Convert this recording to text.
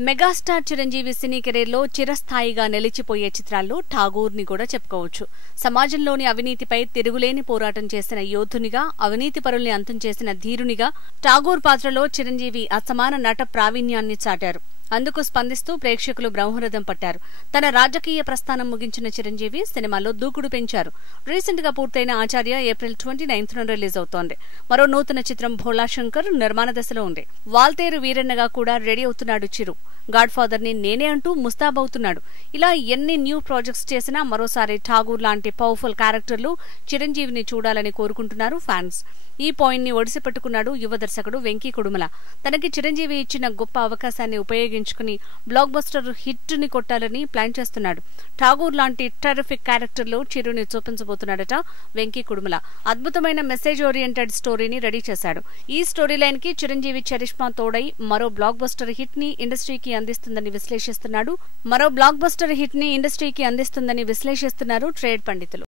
Megastar Chiranjeevi సినీ కెరీర్లో చిరస్థాయిగా నిలిచిపోయే చిత్రాల్లో ఠాగూర్ని కూడా చెప్పుకోవచ్చు. సమాజంలోని అవినీతిపై తిరుగులేని పోరాటం చేసిన యోధునిగా, అవినీతి పరుల్ని అంతం చేసిన ధీరునిగా ఠాగూర్ పాత్రలో చిరంజీవి అసమాన నట ప్రావీణ్యాన్ని చాటారు. అందుకు స్పందిస్తూ ప్రేక్షకులు బ్రహ్మరథం పట్టారు. తన రాజకీయ ప్రస్థానం ముగించిన చిరంజీవి సినిమాలో దూకుడు పెంచారు. రీసెంట్ గా పూర్తయిన ఆచార్య ఏప్రిల్ 29న రిలీజ్ అవుతోంది. మరో నూతన చిత్రం భోళా శంకర్ నిర్మాణ దశలో ఉంది. వాల్తేరు వీరన్నగా కూడా రెడీ అవుతున్నాడు చిరు. గాడ్ ఫాదర్ ని నేనే అంటూ ముస్తాబవుతున్నాడు. ఇలా ఎన్ని న్యూ ప్రాజెక్ట్స్ చేసినా మరోసారి ఠాగూర్ లాంటి పవర్ఫుల్ క్యారెక్టర్లు చిరంజీవిని చూడాలని కోరుకుంటున్నారు ఫ్యాన్స్. ఈ పాయింట్ ని ఒడిసిపెట్టుకున్నాడు యువ దర్శకుడు వెంకీ కుడుమల. తనకి చిరంజీవి ఇచ్చిన గొప్ప అవకాశాన్ని ఉపయోగించుకుని బ్లాక్ బస్టర్ హిట్ ని కొట్టాలని ప్లాన్ చేస్తున్నాడు. ఠాగూర్ లాంటి టెరిఫిక్ క్యారెక్టర్లో చిరుని చూపించబోతున్నాడట వెంకీ కుడుమల. అద్భుతమైన మెసేజ్ ఓరియంటెడ్ స్టోరీని రెడీ చేశాడు. ఈ స్టోరీ లైన్ కి చిరంజీవి చరిష్మా తోడై మరో బ్లాక్ బస్టర్ హిట్ ని ఇండస్ట్రీకి అందిస్తుందని విశ్లేషిస్తున్నారు ట్రేడ్ పండితులు.